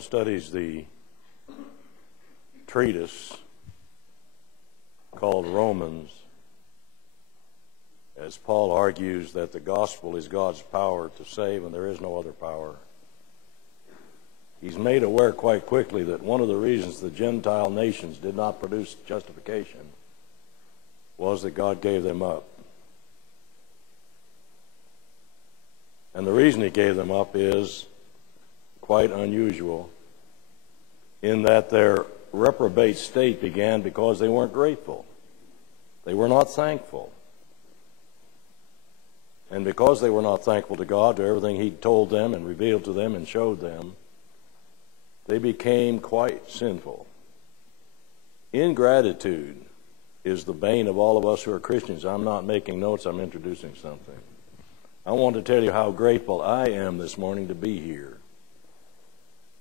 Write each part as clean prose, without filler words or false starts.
one studies the treatise called Romans, as Paul argues that the gospel is God's power to save and there is no other power, he's made aware quite quickly that one of the reasons the Gentile nations did not produce justification was that God gave them up. And the reason he gave them up is quite unusual, in that their reprobate state began because they weren't grateful. They were not thankful. And because they were not thankful to God, to everything he told them and revealed to them and showed them, they became quite sinful. Ingratitude is the bane of all of us who are Christians. I'm not making notes, I'm introducing something. I want to tell you how grateful I am this morning to be here.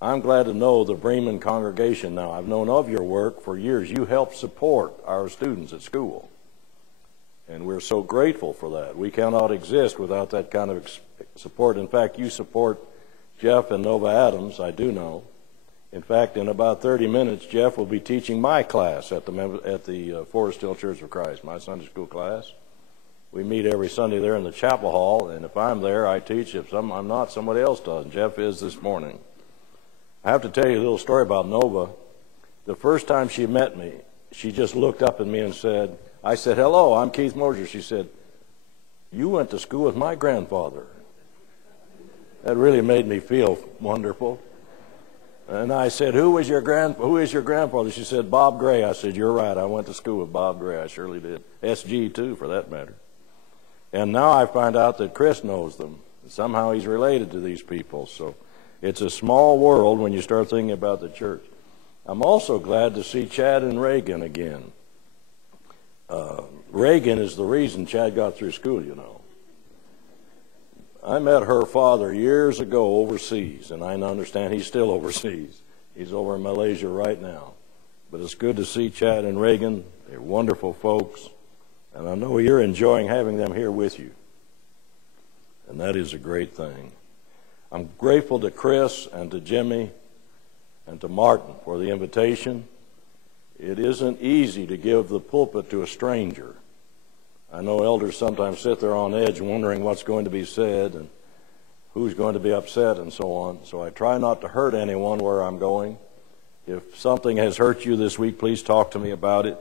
I'm glad to know the Bremen congregation now. I've known of your work for years. You help support our students at school. And we're so grateful for that. We cannot exist without that kind of support. In fact, you support Jeff and Nova Adams, I do know. In fact, in about 30 minutes, Jeff will be teaching my class at the Forest Hill Church of Christ, my Sunday school class. We meet every Sunday there in the chapel hall, and if I'm there, I teach. If I'm not, somebody else does. Jeff is this morning. I have to tell you a little story about Nova. The first time she met me, she just looked up at me and said, I said, hello, I'm Keith Mosher. She said, you went to school with my grandfather. That really made me feel wonderful. And I said, who is your grandfather? She said, Bob Gray. I said, you're right. I went to school with Bob Gray. I surely did. SG, too, for that matter. And now I find out that Chris knows them. Somehow he's related to these people. So it's a small world when you start thinking about the church. I'm also glad to see Chad and Reagan again. Reagan is the reason Chad got through school, you know. I met her father years ago overseas, and I understand he's still overseas. He's over in Malaysia right now. But it's good to see Chad and Reagan. They're wonderful folks, and I know you're enjoying having them here with you. And that is a great thing. I'm grateful to Chris and to Jimmy and to Martin for the invitation. It isn't easy to give the pulpit to a stranger. I know elders sometimes sit there on edge wondering what's going to be said and who's going to be upset and so on. So I try not to hurt anyone where I'm going. If something has hurt you this week, please talk to me about it.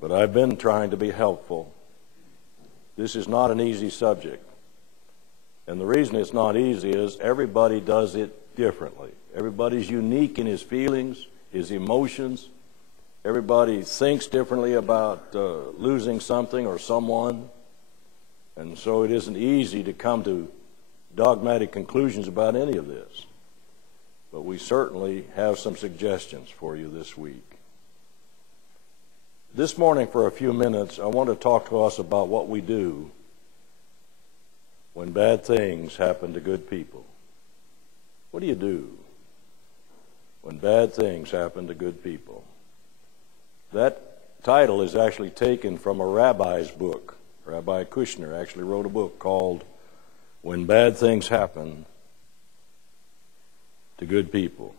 But I've been trying to be helpful. This is not an easy subject. And the reason it's not easy is everybody does it differently. Everybody's unique in his feelings, his emotions. Everybody thinks differently about losing something or someone. And so it isn't easy to come to dogmatic conclusions about any of this. But we certainly have some suggestions for you this week. This morning, for a few minutes, I want to talk to us about what we do when bad things happen to good people. What do you do when bad things happen to good people? That title is actually taken from a rabbi's book. Rabbi Kushner actually wrote a book called When Bad Things Happen to Good People.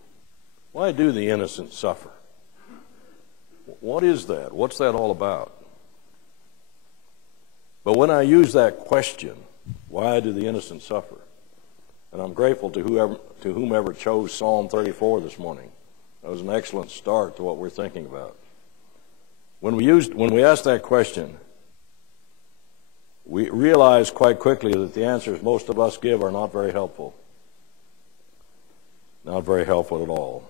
Why do the innocent suffer? What is that? What's that all about? But when I use that question, why do the innocent suffer? And I'm grateful to whomever chose Psalm 34 this morning. That was an excellent start to what we're thinking about. When we ask that question, we realize quite quickly that the answers most of us give are not very helpful. Not very helpful at all.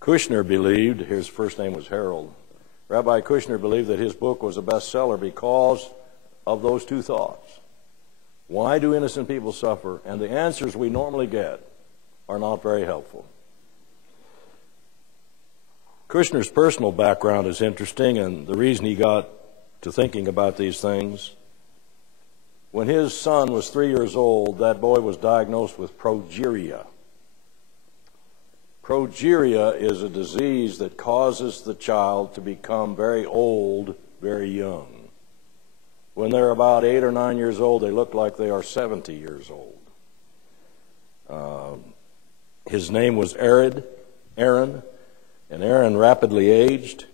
Kushner believed, his first name was Harold, Rabbi Kushner believed that his book was a bestseller because of those two thoughts. Why do innocent people suffer? And the answers we normally get are not very helpful. Kushner's personal background is interesting, and the reason he got to thinking about these things. When his son was 3 years old, that boy was diagnosed with progeria. Progeria is a disease that causes the child to become very old, very young. When they're about 8 or 9 years old, they look like they are 70 years old. His name was Aaron, and Aaron rapidly aged.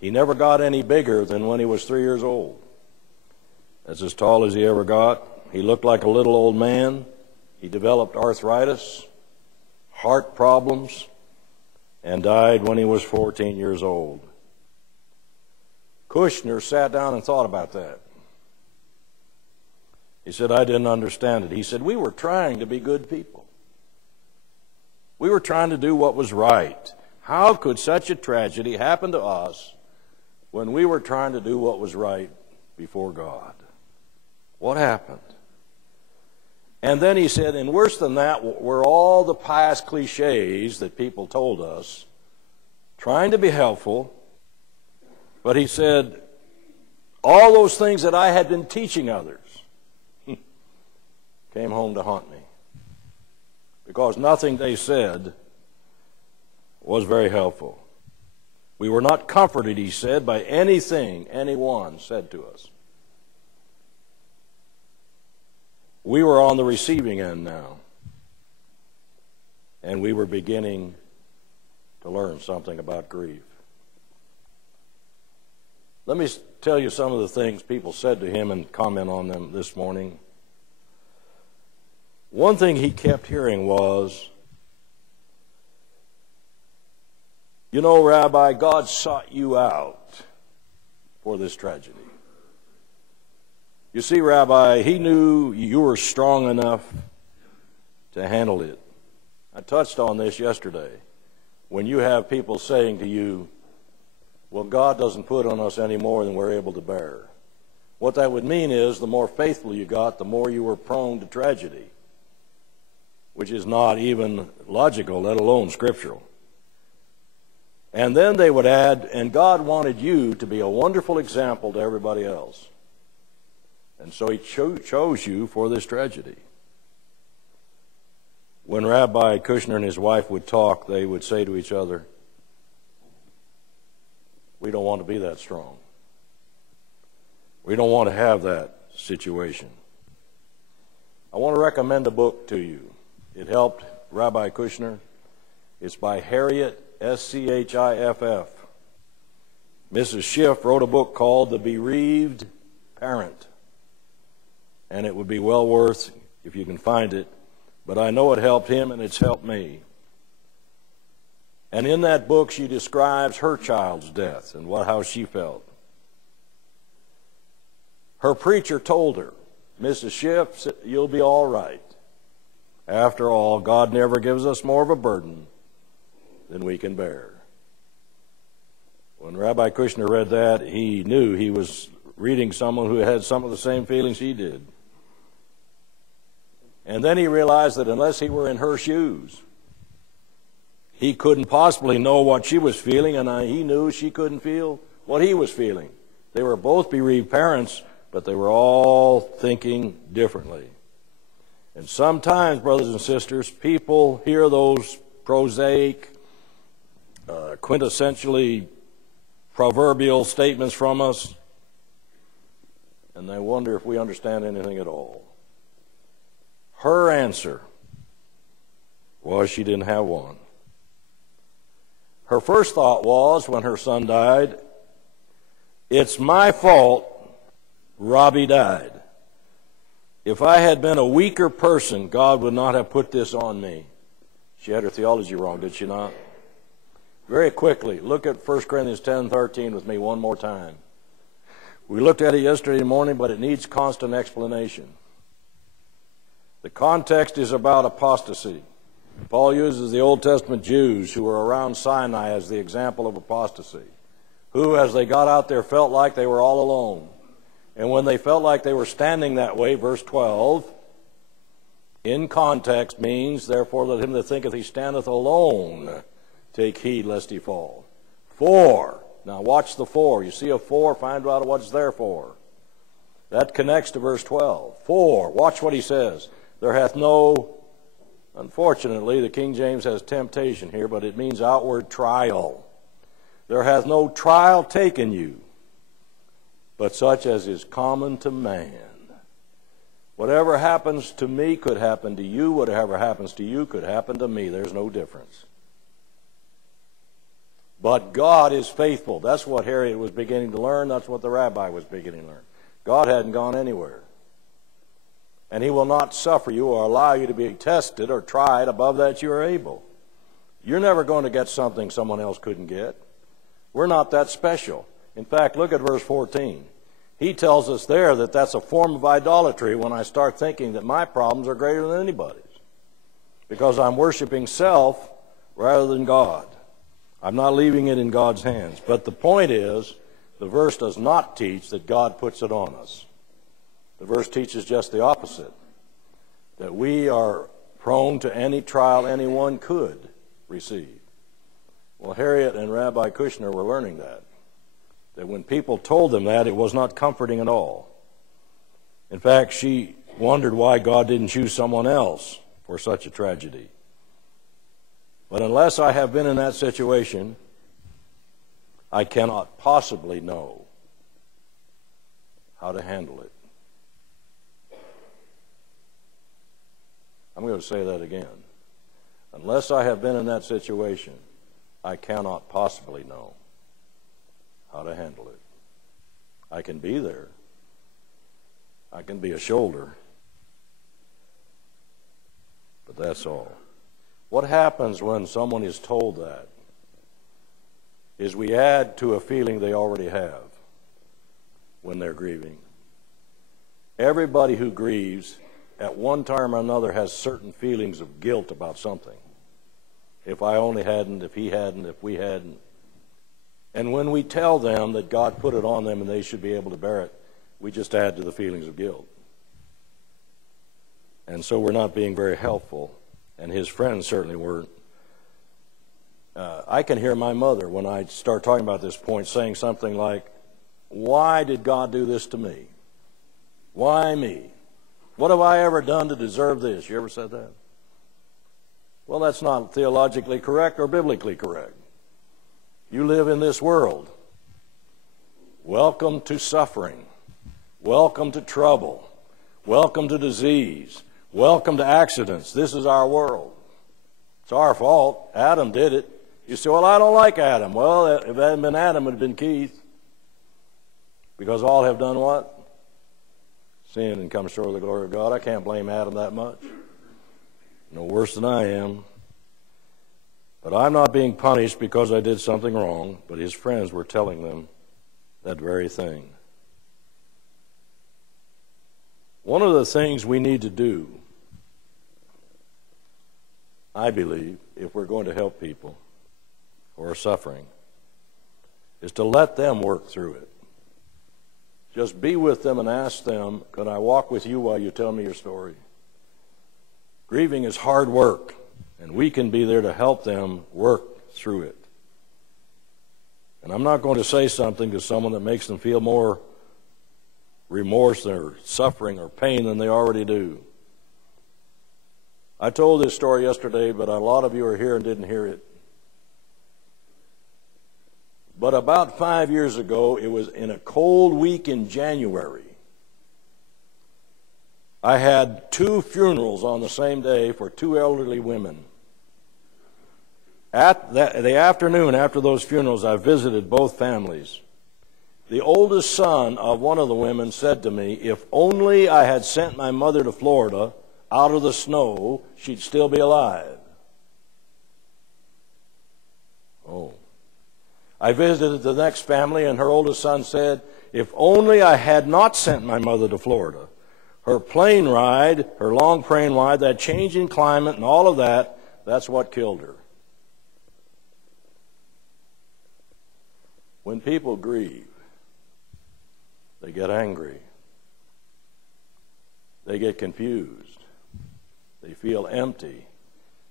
He never got any bigger than when he was 3 years old. That's as tall as he ever got. He looked like a little old man. He developed arthritis, heart problems, and died when he was 14 years old. Kushner sat down and thought about that. He said, I didn't understand it. He said, we were trying to be good people. We were trying to do what was right. How could such a tragedy happen to us when we were trying to do what was right before God? What happened? And then he said, and worse than that were all the pious cliches that people told us, trying to be helpful. But he said, all those things that I had been teaching others came home to haunt me. Because nothing they said was very helpful. We were not comforted, he said, by anything anyone said to us. We were on the receiving end now, and we were beginning to learn something about grief. Let me tell you some of the things people said to him and comment on them this morning. One thing he kept hearing was, you know, Rabbi, God sought you out for this tragedy. You see, Rabbi, he knew you were strong enough to handle it. I touched on this yesterday. When you have people saying to you, well, God doesn't put on us any more than we're able to bear. What that would mean is the more faithful you got, the more you were prone to tragedy, which is not even logical, let alone scriptural. And then they would add, and God wanted you to be a wonderful example to everybody else. And so he chose you for this tragedy. When Rabbi Kushner and his wife would talk, they would say to each other, we don't want to be that strong. We don't want to have that situation. I want to recommend a book to you. It helped Rabbi Kushner. It's by Harriet, S-C-H-I-F-F. Mrs. Schiff wrote a book called The Bereaved Parent. And it would be well worth, if you can find it, but I know it helped him and it's helped me. And in that book, she describes her child's death and how she felt. Her preacher told her, Mrs. Schiff, you'll be all right. After all, God never gives us more of a burden than we can bear. When Rabbi Kushner read that, he knew he was reading someone who had some of the same feelings he did. And then he realized that unless he were in her shoes, he couldn't possibly know what she was feeling, and he knew she couldn't feel what he was feeling. They were both bereaved parents, but they were all thinking differently. And sometimes, brothers and sisters, people hear those prosaic, quintessentially proverbial statements from us, and they wonder if we understand anything at all. Her answer was she didn't have one. Her first thought was, when her son died, it's my fault Robbie died. If I had been a weaker person, God would not have put this on me. She had her theology wrong, did she not? Very quickly, look at 1 Corinthians 10:13 with me one more time. We looked at it yesterday morning, but it needs constant explanation. The context is about apostasy. Paul uses the Old Testament Jews who were around Sinai as the example of apostasy, who, as they got out there, felt like they were all alone. And when they felt like they were standing that way, verse 12, in context means, therefore let him that thinketh he standeth alone take heed lest he fall. For, now watch the for. You see a for, find out what it's there for. That connects to verse 12. For, watch what he says. There hath no, unfortunately, the King James has temptation here, but it means outward trial. There hath no trial taken you, but such as is common to man. Whatever happens to me could happen to you. Whatever happens to you could happen to me. There's no difference. But God is faithful. That's what Harriet was beginning to learn. That's what the rabbi was beginning to learn. God hadn't gone anywhere. And He will not suffer you or allow you to be tested or tried above that you are able. You're never going to get something someone else couldn't get. We're not that special. In fact, look at verse 14. He tells us there that that's a form of idolatry when I start thinking that my problems are greater than anybody's, because I'm worshiping self rather than God. I'm not leaving it in God's hands. But the point is, the verse does not teach that God puts it on us. The verse teaches just the opposite, that we are prone to any trial anyone could receive. Well, Harriet and Rabbi Kushner were learning that when people told them that, it was not comforting at all. In fact, she wondered why God didn't choose someone else for such a tragedy. But unless I have been in that situation, I cannot possibly know how to handle it. I'm going to say that again. Unless I have been in that situation, I cannot possibly know how to handle it. I can be there. I can be a shoulder. But that's all. What happens when someone is told that is we add to a feeling they already have when they're grieving. Everybody who grieves at one time or another has certain feelings of guilt about something. If I only hadn't, if he hadn't, if we hadn't. And when we tell them that God put it on them and they should be able to bear it, we just add to the feelings of guilt. And so we're not being very helpful, and his friends certainly weren't. I can hear my mother, when I start talking about this point, saying something like, "Why did God do this to me? Why me? What have I ever done to deserve this?" You ever said that? Well, that's not theologically correct or biblically correct. You live in this world. Welcome to suffering. Welcome to trouble. Welcome to disease. Welcome to accidents. This is our world. It's our fault. Adam did it. You say, "Well, I don't like Adam." Well, if it hadn't been Adam, it would have been Keith. Because all have done what? Sinned and come short of the glory of God. I can't blame Adam that much. No worse than I am. But I'm not being punished because I did something wrong, but his friends were telling them that very thing. One of the things we need to do, I believe, if we're going to help people who are suffering, is to let them work through it. Just be with them and ask them, "Can I walk with you while you tell me your story?" Grieving is hard work, and we can be there to help them work through it. And I'm not going to say something to someone that makes them feel more remorse or suffering or pain than they already do. I told this story yesterday, but a lot of you are here and didn't hear it. But about 5 years ago, it was in a cold week in January. I had 2 funerals on the same day for 2 elderly women. At the afternoon after those funerals, I visited both families. The oldest son of one of the women said to me, "If only I had sent my mother to Florida out of the snow, she'd still be alive." Oh. I visited the next family, and her oldest son said, "If only I had not sent my mother to Florida. Her plane ride, her long plane ride, that change in climate and all of that, that's what killed her." When people grieve, they get angry. They get confused. They feel empty.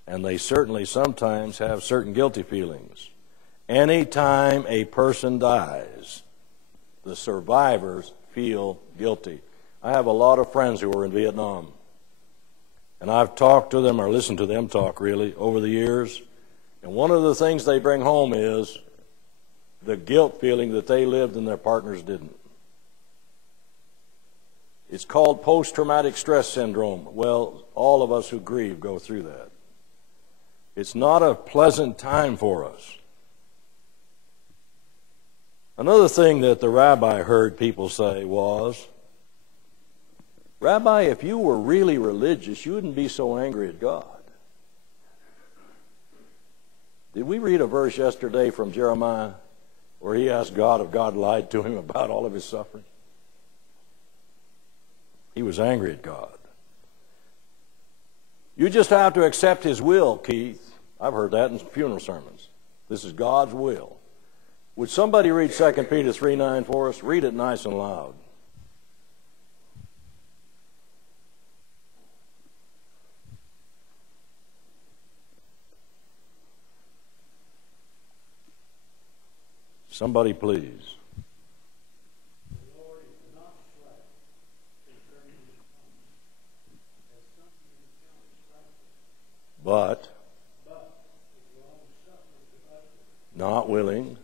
And they certainly sometimes have certain guilty feelings. Anytime a person dies, the survivors feel guilty. I have a lot of friends who were in Vietnam. And I've talked to them, or listened to them talk really, over the years. And one of the things they bring home is the guilt feeling that they lived and their partners didn't. It's called post-traumatic stress syndrome. Well, all of us who grieve go through that. It's not a pleasant time for us. Another thing that the rabbi heard people say was, Rabbi, if you were really religious, you wouldn't be so angry at God. Did we read a verse yesterday from Jeremiah where he asked God if God lied to him about all of his suffering? He was angry at God. You just have to accept his will, Keith. I've heard that in funeral sermons. This is God's will. Would somebody read 2 Peter 3:9 for us? Read it nice and loud. Somebody please. But not willing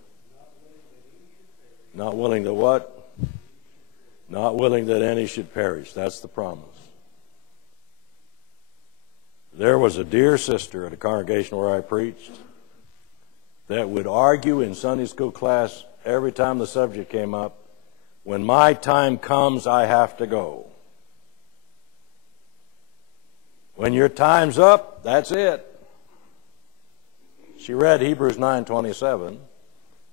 that what? Not willing that any should perish. That's the promise. There was a dear sister at a congregation where I preached that would argue in Sunday school class every time the subject came up, when my time comes, I have to go. When your time's up, that's it. She read Hebrews 9:27.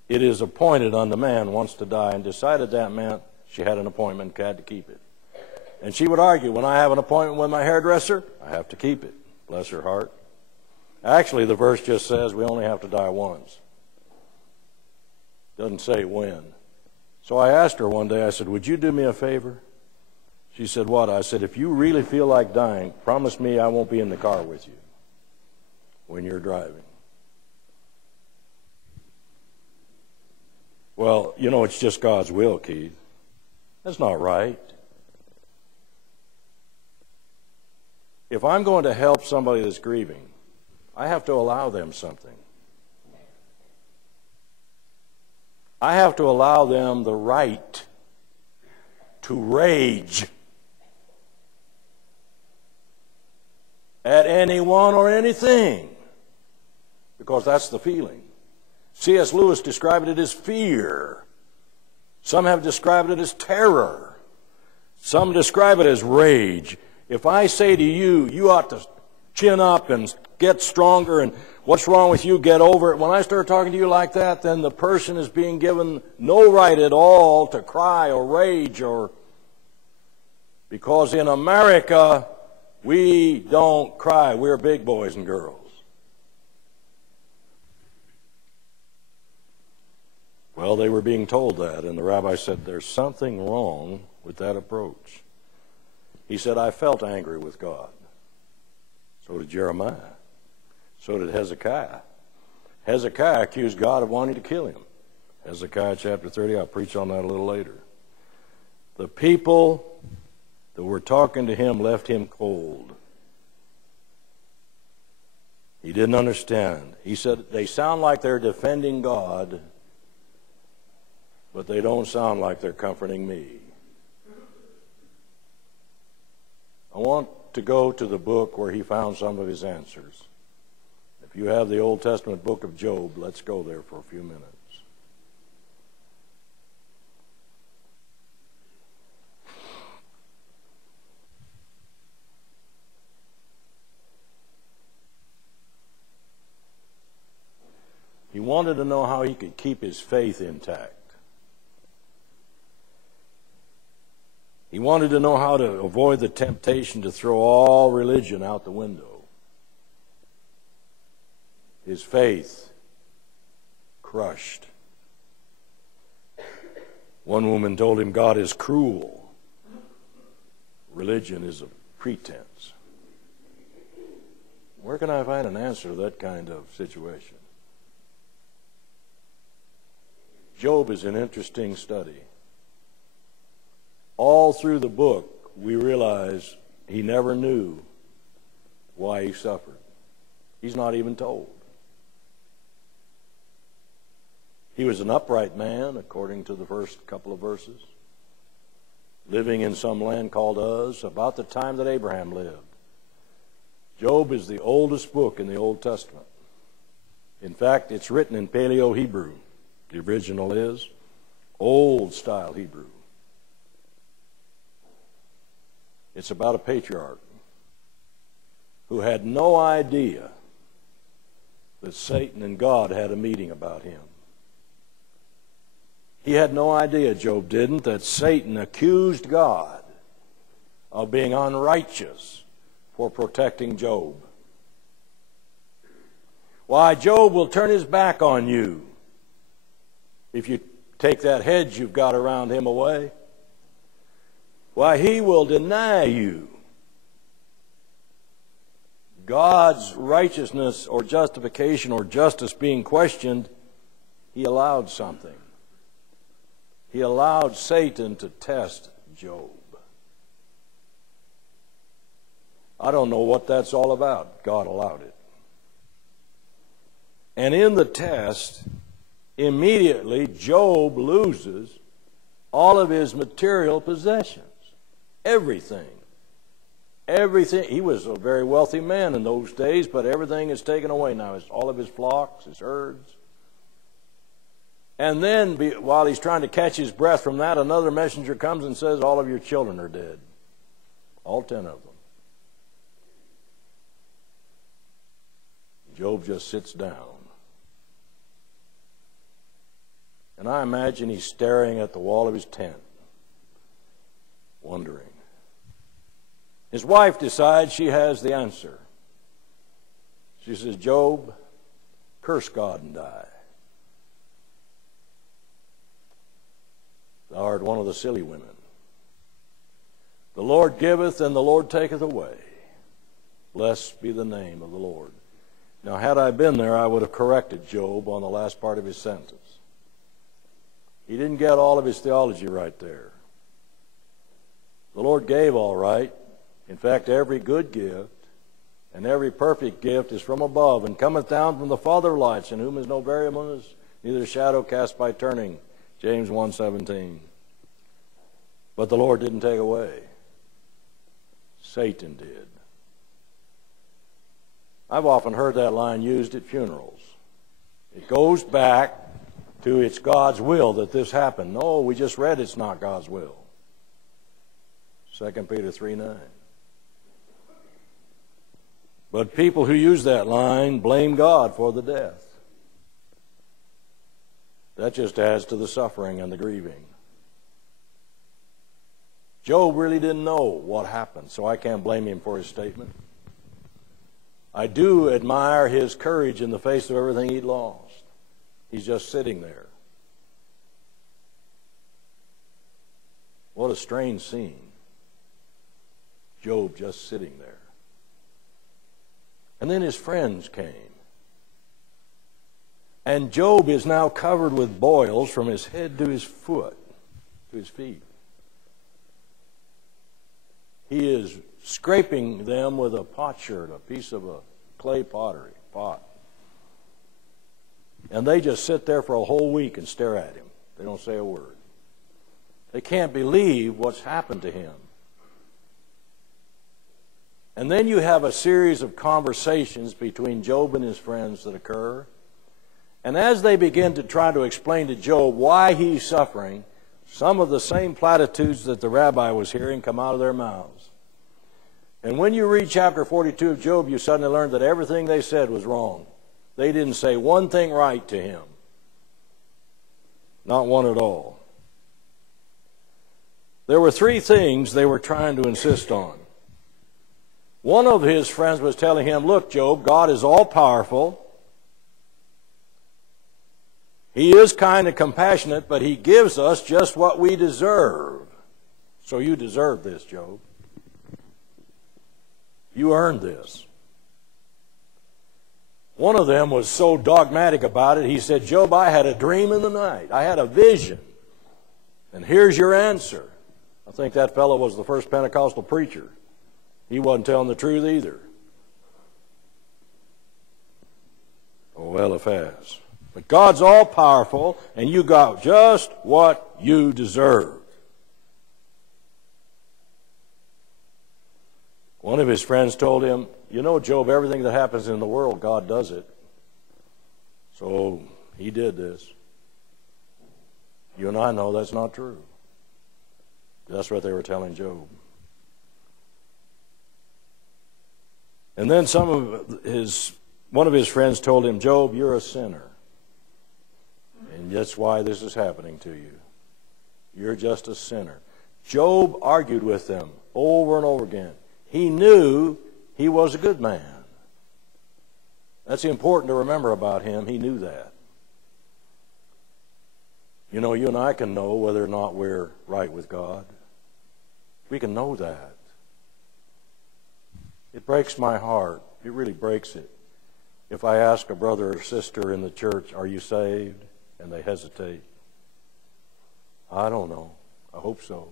It is appointed unto man once to die, and decided that meant she had an appointment, had to keep it. And she would argue, when I have an appointment with my hairdresser, I have to keep it. Bless her heart. Actually, the verse just says we only have to die once. Doesn't say when. So I asked her one day, I said, would you do me a favor? She said, what? I said, if you really feel like dying, promise me I won't be in the car with you when you're driving. Well, you know, it's just God's will, Keith. That's not right. If I'm going to help somebody that's grieving, I have to allow them something. I have to allow them the right to rage at anyone or anything, because that's the feeling. C.S. Lewis described it as fear. Some have described it as terror. Some describe it as rage. If I say to you, you ought to chin up and get stronger, and what's wrong with you, get over it. When I start talking to you like that, then the person is being given no right at all to cry or rage, or because in America, we don't cry. We're big boys and girls. Well, they were being told that, and the rabbi said, there's something wrong with that approach. He said, I felt angry with God. So did Jeremiah. So did Hezekiah. Hezekiah accused God of wanting to kill him. Hezekiah chapter 30, I'll preach on that a little later. The people that were talking to him left him cold. He didn't understand. He said, they sound like they're defending God, but they don't sound like they're comforting me. I want to go to the book where he found some of his answers. If you have the Old Testament book of Job, let's go there for a few minutes. He wanted to know how he could keep his faith intact. He wanted to know how to avoid the temptation to throw all religion out the window. His faith crushed. One woman told him God is cruel. Religion is a pretense. Where can I find an answer to that kind of situation? Job is an interesting study. All through the book, we realize he never knew why he suffered. He's not even told. He was an upright man, according to the first couple of verses. living in some land called Uz, about the time that Abraham lived. Job is the oldest book in the Old Testament. In fact, it's written in Paleo-Hebrew. The original is Old-style Hebrew. It's about a patriarch who had no idea that Satan and God had a meeting about him. He had no idea, Job didn't, that Satan accused God of being unrighteous for protecting Job. Why, Job will turn his back on you if you take that hedge you've got around him away. Why, he will deny you. God's righteousness or justification or justice being questioned, he allowed something. He allowed Satan to test Job. I don't know what that's all about. God allowed it. And in the test, immediately Job loses all of his material possessions. Everything. Everything. He was a very wealthy man in those days, but everything is taken away now. All of his flocks, his herds. And then, while he's trying to catch his breath from that, another messenger comes and says, all of your children are dead. All 10 of them. Job just sits down. And I imagine he's staring at the wall of his tent, wondering. His wife decides she has the answer. She says, Job, curse God and die. Thou art one of the silly women. The Lord giveth and the Lord taketh away. Blessed be the name of the Lord. Now, had I been there, I would have corrected Job on the last part of his sentence. He didn't get all of his theology right there. The Lord gave all right. In fact, every good gift and every perfect gift is from above and cometh down from the Father of lights, in whom is no variableness, neither shadow cast by turning. James 1:17. But the Lord didn't take away. Satan did. I've often heard that line used at funerals. It goes back to it's God's will that this happened. No, we just read it's not God's will. 2 Peter 3:9. But people who use that line blame God for the death. That just adds to the suffering and the grieving. Job really didn't know what happened, so I can't blame him for his statement. I do admire his courage in the face of everything he'd lost. He's just sitting there. What a strange scene. Job just sitting there. And then his friends came. And Job is now covered with boils from his head to his foot, to his feet. He is scraping them with a potsherd, a piece of a clay pottery pot. And they just sit there for a whole week and stare at him. They don't say a word. They can't believe what's happened to him. And then you have a series of conversations between Job and his friends that occur. And as they begin to try to explain to Job why he's suffering, some of the same platitudes that the rabbi was hearing come out of their mouths. And when you read chapter 42 of Job, you suddenly learn that everything they said was wrong. They didn't say one thing right to him. Not one at all. There were three things they were trying to insist on. One of his friends was telling him, look, Job, God is all-powerful. He is kind and compassionate, but he gives us just what we deserve. So you deserve this, Job. You earned this. One of them was so dogmatic about it, he said, Job, I had a dream in the night. I had a vision. And here's your answer. I think that fellow was the first Pentecostal preacher. He wasn't telling the truth either. Oh, Eliphaz. But God's all-powerful, and you got just what you deserve. One of his friends told him, you know, Job, everything that happens in the world, God does it. So he did this. You and I know that's not true. That's what they were telling Job. And then one of his friends told him, Job, you're a sinner. And that's why this is happening to you. You're just a sinner. Job argued with them over and over again. He knew he was a good man. That's important to remember about him. He knew that. You know, you and I can know whether or not we're right with God. We can know that. It breaks my heart. It really breaks it. If I ask a brother or sister in the church, are you saved? And they hesitate. I don't know. I hope so.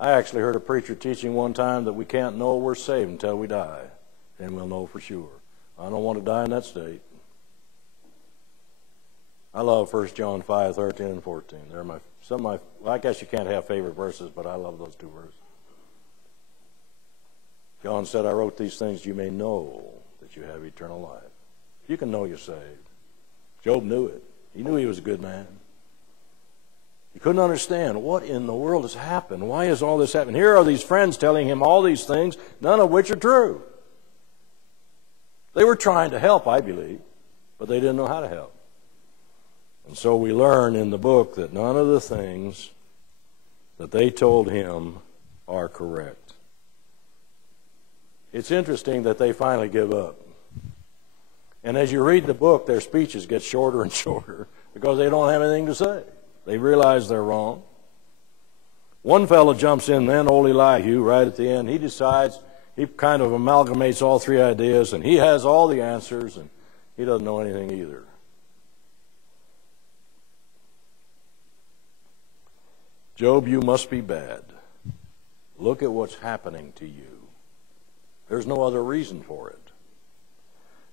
I actually heard a preacher teaching one time that we can't know we're saved until we die. Then we'll know for sure. I don't want to die in that state. I love 1 John 5:13 and 14. They're well, I guess you can't have favorite verses, but I love those two verses. John said, I wrote these things you may know that you have eternal life. You can know you're saved. Job knew it. He knew he was a good man. He couldn't understand what in the world has happened. Why is all this happening? Here are these friends telling him all these things, none of which are true. They were trying to help, I believe, but they didn't know how to help. And so we learn in the book that none of the things that they told him are correct. It's interesting that they finally give up. And as you read the book, their speeches get shorter and shorter because they don't have anything to say. They realize they're wrong. One fellow jumps in then, old Elihu, right at the end. He decides, he kind of amalgamates all three ideas, and he has all the answers, and he doesn't know anything either. Job, you must be bad. Look at what's happening to you. There's no other reason for it.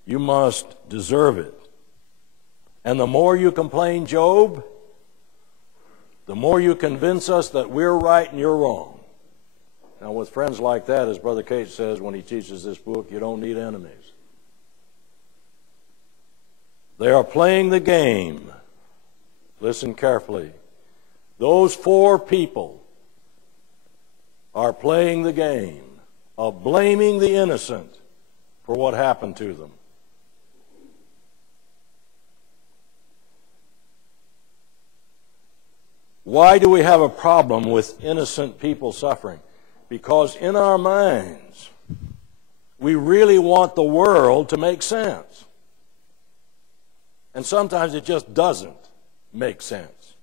You must deserve it. And the more you complain, Job, the more you convince us that we're right and you're wrong. Now, with friends like that, as Brother Cate says when he teaches this book, you don't need enemies. They are playing the game. Listen carefully. Those four people are playing the game of blaming the innocent for what happened to them. Why do we have a problem with innocent people suffering? Because in our minds, we really want the world to make sense. And sometimes it just doesn't make sense.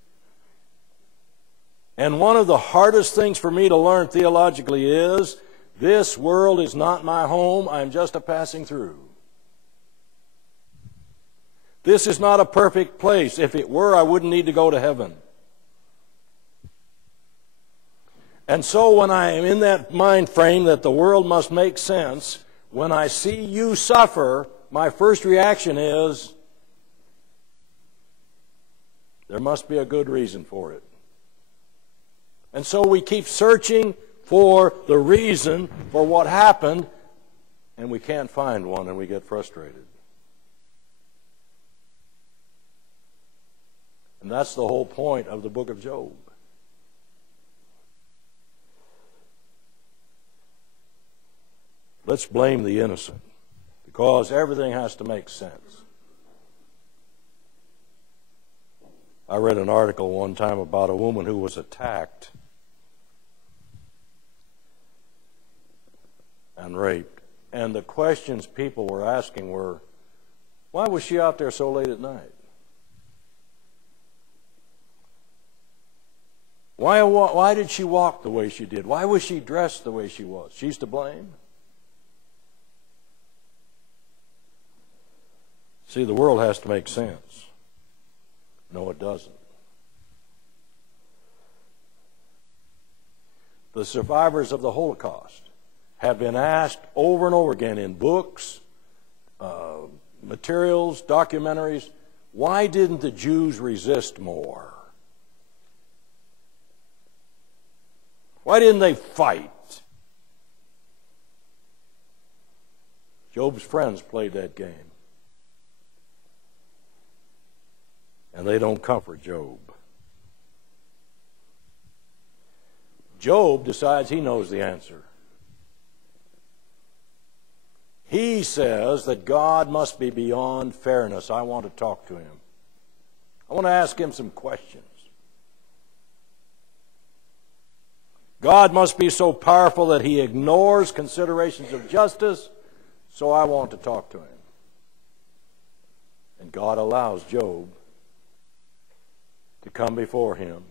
And one of the hardest things for me to learn theologically is, this world is not my home, I'm just a passing through. This is not a perfect place. If it were, I wouldn't need to go to heaven. And so when I am in that mind frame that the world must make sense, when I see you suffer, my first reaction is, there must be a good reason for it. And so we keep searching for the reason for what happened, and we can't find one, and we get frustrated. And that's the whole point of the book of Job. Let's blame the innocent, because everything has to make sense. I read an article one time about a woman who was attacked and raped. And the questions people were asking were, why was she out there so late at night? Why did she walk the way she did? Why was she dressed the way she was? She's to blame? See, the world has to make sense. No, it doesn't. The survivors of the Holocaust have been asked over and over again in books, materials, documentaries, why didn't the Jews resist more? Why didn't they fight? Job's friends played that game. And they don't comfort Job. Job decides he knows the answer. He says that God must be beyond fairness. I want to talk to him. I want to ask him some questions. God must be so powerful that he ignores considerations of justice, so I want to talk to him. And God allows Job to come before him.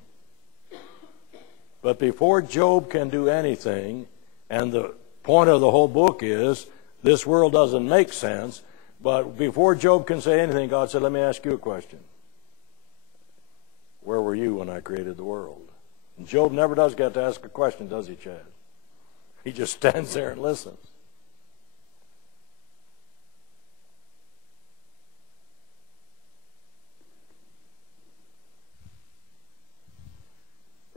But before Job can do anything, and the point of the whole book is, this world doesn't make sense, but before Job can say anything, God said, let me ask you a question. Where were you when I created the world? And Job never does get to ask a question, does he, Chad? He just stands there and listens.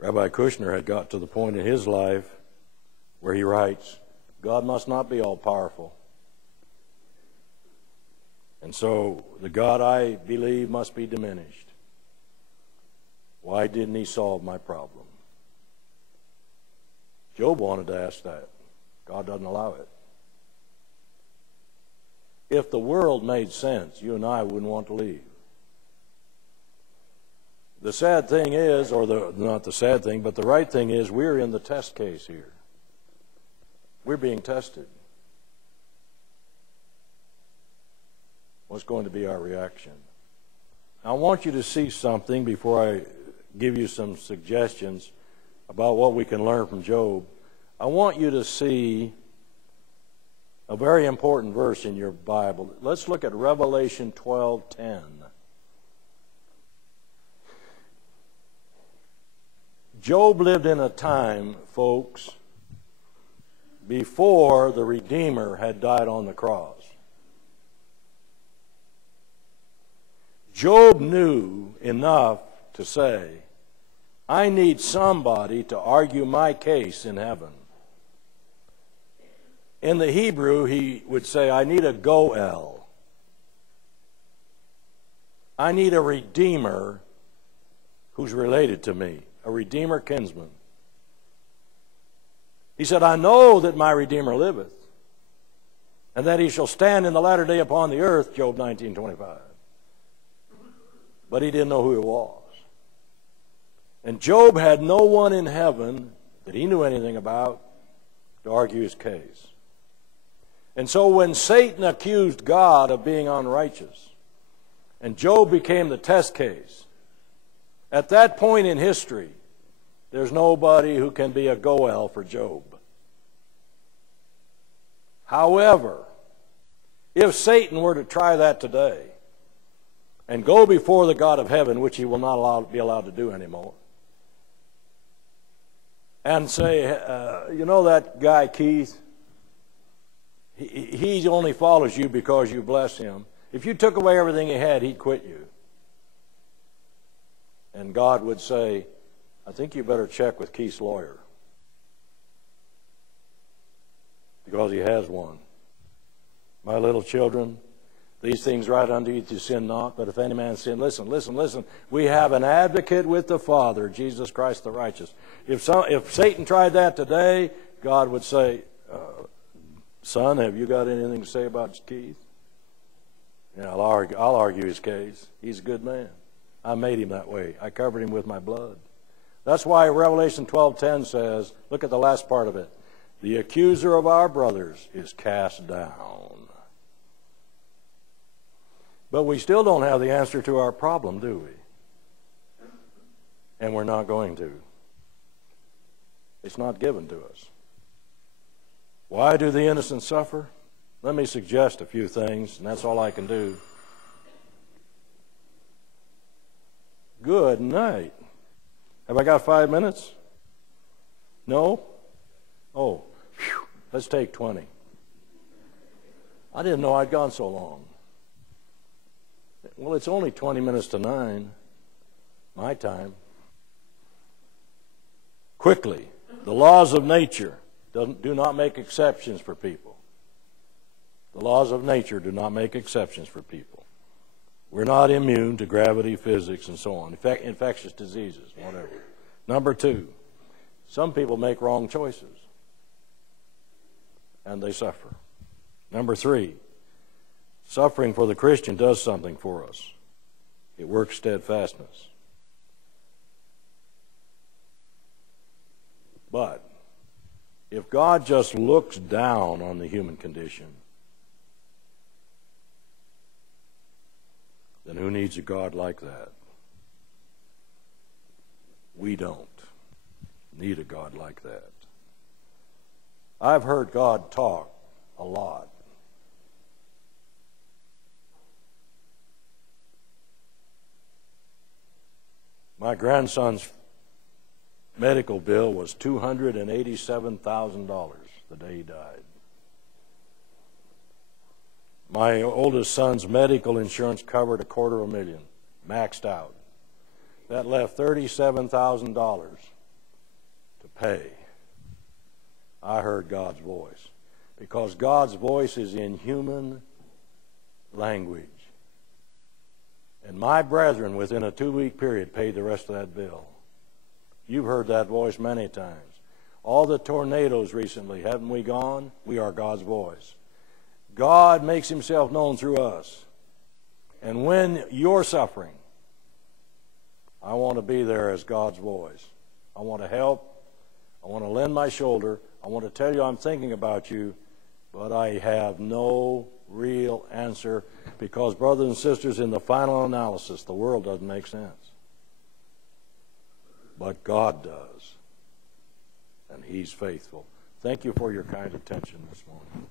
Rabbi Kushner had got to the point in his life where he writes, God must not be all-powerful. And so the God I believe must be diminished. Why didn't he solve my problem? Job wanted to ask that. God doesn't allow it. If the world made sense, you and I wouldn't want to leave. The sad thing is, not the sad thing, but the right thing is, we're in the test case here. We're being tested. What's going to be our reaction? Now, I want you to see something before I give you some suggestions about what we can learn from Job. I want you to see a very important verse in your Bible. Let's look at Revelation 12:10. Job lived in a time, folks, before the Redeemer had died on the cross. Job knew enough to say, I need somebody to argue my case in heaven. In the Hebrew, he would say, I need a goel. I need a Redeemer who's related to me, a Redeemer kinsman. He said, I know that my Redeemer liveth, and that he shall stand in the latter day upon the earth, Job 19:25. But he didn't know who it was. And Job had no one in heaven that he knew anything about to argue his case. And so when Satan accused God of being unrighteous, and Job became the test case, at that point in history, there's nobody who can be a goel for Job. However, if Satan were to try that today and go before the God of heaven, which he will not be allowed to do anymore, and say, you know that guy Keith, he only follows you because you bless him. If you took away everything he had, he'd quit you. And God would say, I think you better check with Keith's lawyer, because he has one. My little children, these things write unto you to sin not, but if any man sin, listen. We have an advocate with the Father, Jesus Christ the righteous. If Satan tried that today, God would say, son, have you got anything to say about Keith? Yeah, I'll argue his case. He's a good man. I made him that way. I covered him with my blood. That's why Revelation 12:10 says, look at the last part of it, the accuser of our brothers is cast down. But we still don't have the answer to our problem, do we? And we're not going to. It's not given to us. Why do the innocent suffer? Let me suggest a few things, and that's all I can do. Good night. Have I got 5 minutes? No? Oh, whew, let's take 20. I didn't know I'd gone so long. Well, it's only 20 minutes to 9, my time. Quickly, the laws of nature do not make exceptions for people. The laws of nature do not make exceptions for people. We're not immune to gravity, physics, and so on, infectious diseases, whatever. Number two, some people make wrong choices, and they suffer. Number three, suffering for the Christian does something for us. It works steadfastness. But if God just looks down on the human condition, then who needs a God like that? We don't need a God like that. I've heard God talk a lot. My grandson's medical bill was $287,000 the day he died. My oldest son's medical insurance covered $250,000, maxed out. That left $37,000 to pay. I heard God's voice, because God's voice is in human language. And my brethren, within a 2-week period, paid the rest of that bill. You've heard that voice many times. All the tornadoes recently, haven't we gone? We are God's voice. God makes himself known through us. And when you're suffering, I want to be there as God's voice. I want to help. I want to lend my shoulder. I want to tell you I'm thinking about you, but I have no real answer, because, brothers and sisters, in the final analysis, the world doesn't make sense. But God does, and he's faithful. Thank you for your kind attention this morning.